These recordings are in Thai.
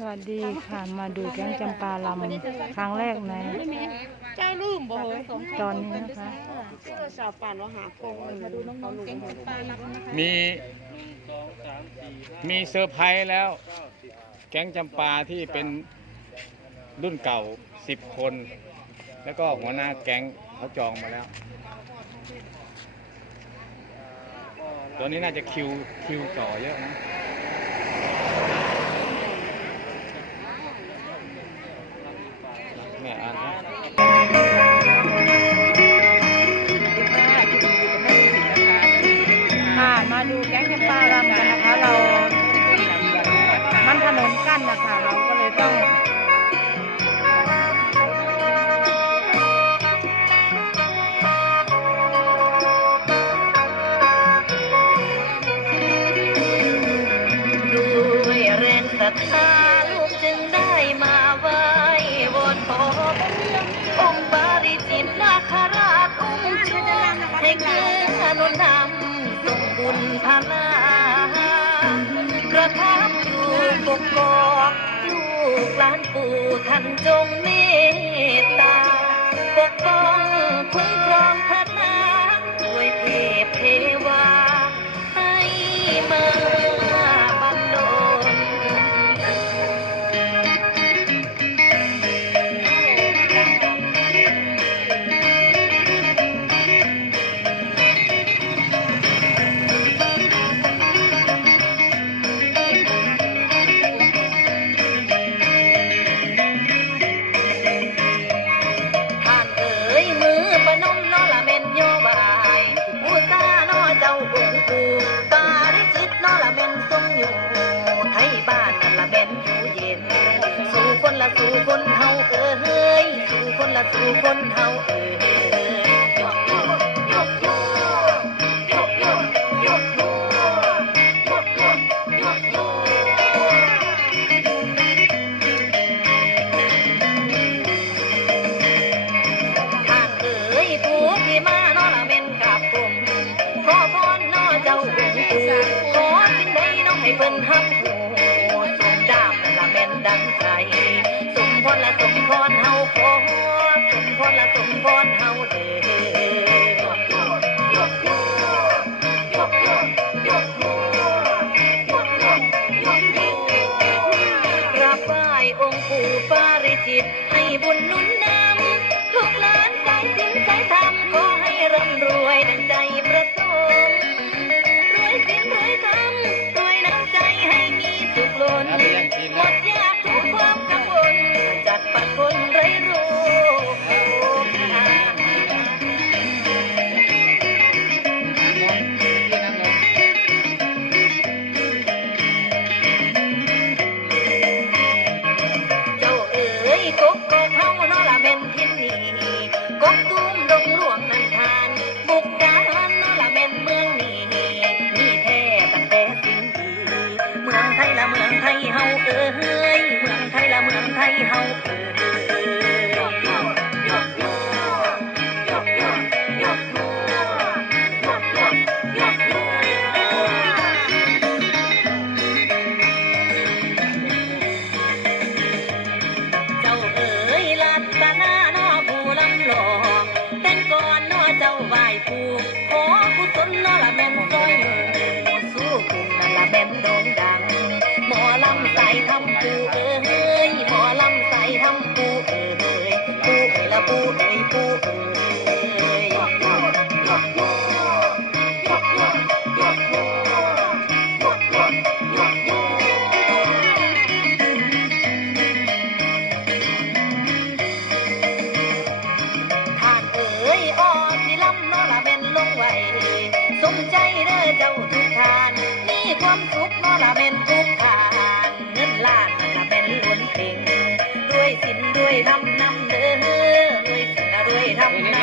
สวัสดีค่ะมาดูแก๊งจำปาลำครั้งแรกในเจ้าลืมบ่เฮ้ยตอนนี้นะคะชื่อสาวป่านว่าหาโกงมาดูน้องๆเก่งจำปาลับนะคะมีมีเซอร์ไพรส์แล้ว แก๊งจำปาที่เป็นรุ่นเก่าสิบคน แล้วก็หัวหน้าแก๊งเขาจองมาแล้วตัวนี้น่าจะคิวคิวต่อเยอะนะ เหลานปู่ท่านจงเมตตา ปกป้องคุ้มครองพัฒนาด้วยเทพเท สู่คนละสู่คนเฮา บุญนุนนำลูกหลานสายสินสายธรรมขอให้ร่ำรวยดังใจ ปูเอ้ยปูเอ้ยปูเอ้ยท่านเอ้ยออสิลำนาะละแม่นลงไว้สมใจเด้อเจ้าทุกทานมีความสุขนละแม่นทุกทานเงินล้านนั่นละแม่นล้วนเพ่งด้วยสินด้วยทำนำ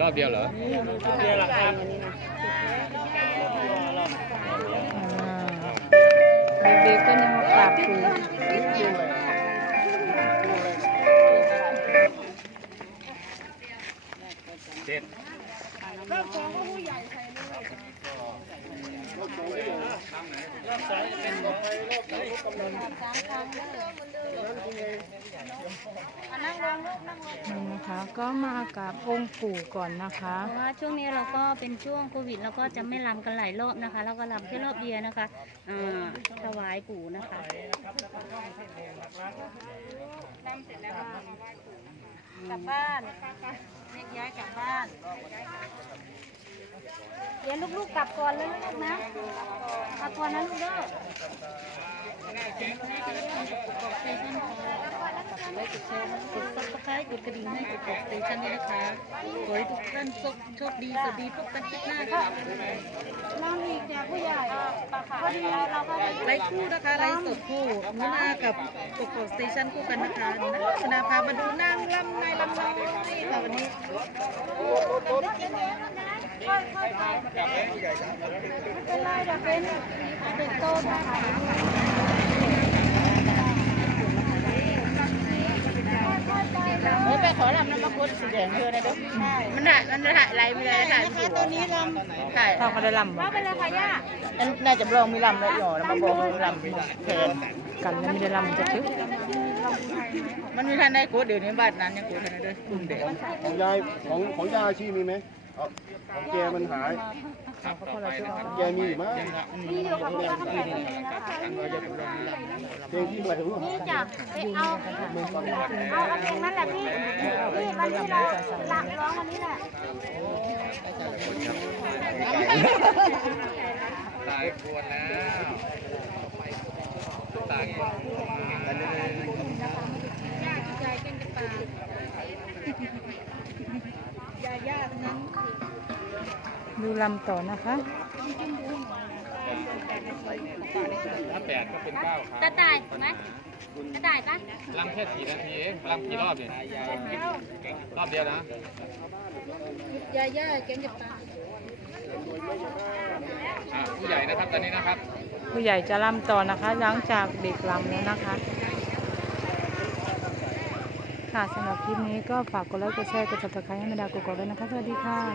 รอบเดียวเหรอเดียวละครับอันนี้นะอ่าเด็กๆก็ยังมากราบปู่เจ็ด นี่นะคะก็มากราบองค์ปู่ก่อนนะคะ เพราะว่าช่วงนี้เราก็เป็นช่วงโควิดเราก็จะไม่รำกันหลายรอบนะคะ เราก็รำแค่รอบเดียวนะคะอ่าถวายปู่นะคะกลับบ้านเรียกย้ายกลับบ้าน เดี๋ยวลูกๆกลับก่อนเลยลูกนะกลับก่อนนะลูกเด้อกดซับสไครต์กดกระดิ่งให้กดกดสเตชันนี้นะคะขอให้ทุกท่านโชคดีสวัสดีพบกันคลิปหน้าค่ะน้องอีกจากผู้ใหญ่พอดีเราก็ได้ไลฟ์คู่นะคะไลฟ์สดคู่นุนากับกดกดสเตชันคู่กันนะคะนุนาพามาดูนางลำนายลำน้อยค่ะวันนี้ เป็นไรจะเป็นเด็กโตได้เฮ้ยไปขอลำน้ำมันคดสีแดงเธอนะเด้อมันถ่ายมันถ่ายอะไรไม่ได้ถ่ายนะคะตอนนี้ลำถ่ายถ้าเขาได้ลำว่าไปเลยค่ะย่าอันน่าจะลองมีลำแล้วหยอแล้วมาบอกมีลำแทนกันแล้วไม่ได้ลำจะทึกมันมีท่านได้โคดเดี๋ยวนี้บ้านนั้นยังโคดทันได้ด้วยกลุ่มเด็กของยายของของยาชีมีไหม เอาของแกมันหาย ครับต่อไปนะครับแกมีอยู่มั้งนี่อยู่กับพ่อตั้งแต่เด็กนะคะ เพลงที่มาถึงนี่จ้ะไปเอาเอาเอาเพลงนั้นแหละพี่พี่วันที่เราหลักร้องวันนี้แหละตายควรแล้วตายควร ดูลำต่อนะคะถ้าแปดก็เป็นเก้าครับจะตายไหมจะตายปะลำแค่สี่นาทีเองลำกี่รอบเนี่ยรอบเดียวนะยาย่าแกงจะปลาอะผู้ใหญ่นะครับตอนนี้นะครับ ผู้ใหญ่จะลำต่อนะคะ หลังจากเด็กลำแล้วนะคะ ค่ะสำหรับคลิปนี้ก็ฝากกดไลค์กดแชร์กด subscribe ให้แม่ดากกอกๆด้วยนะคะ สวัสดีค่ะ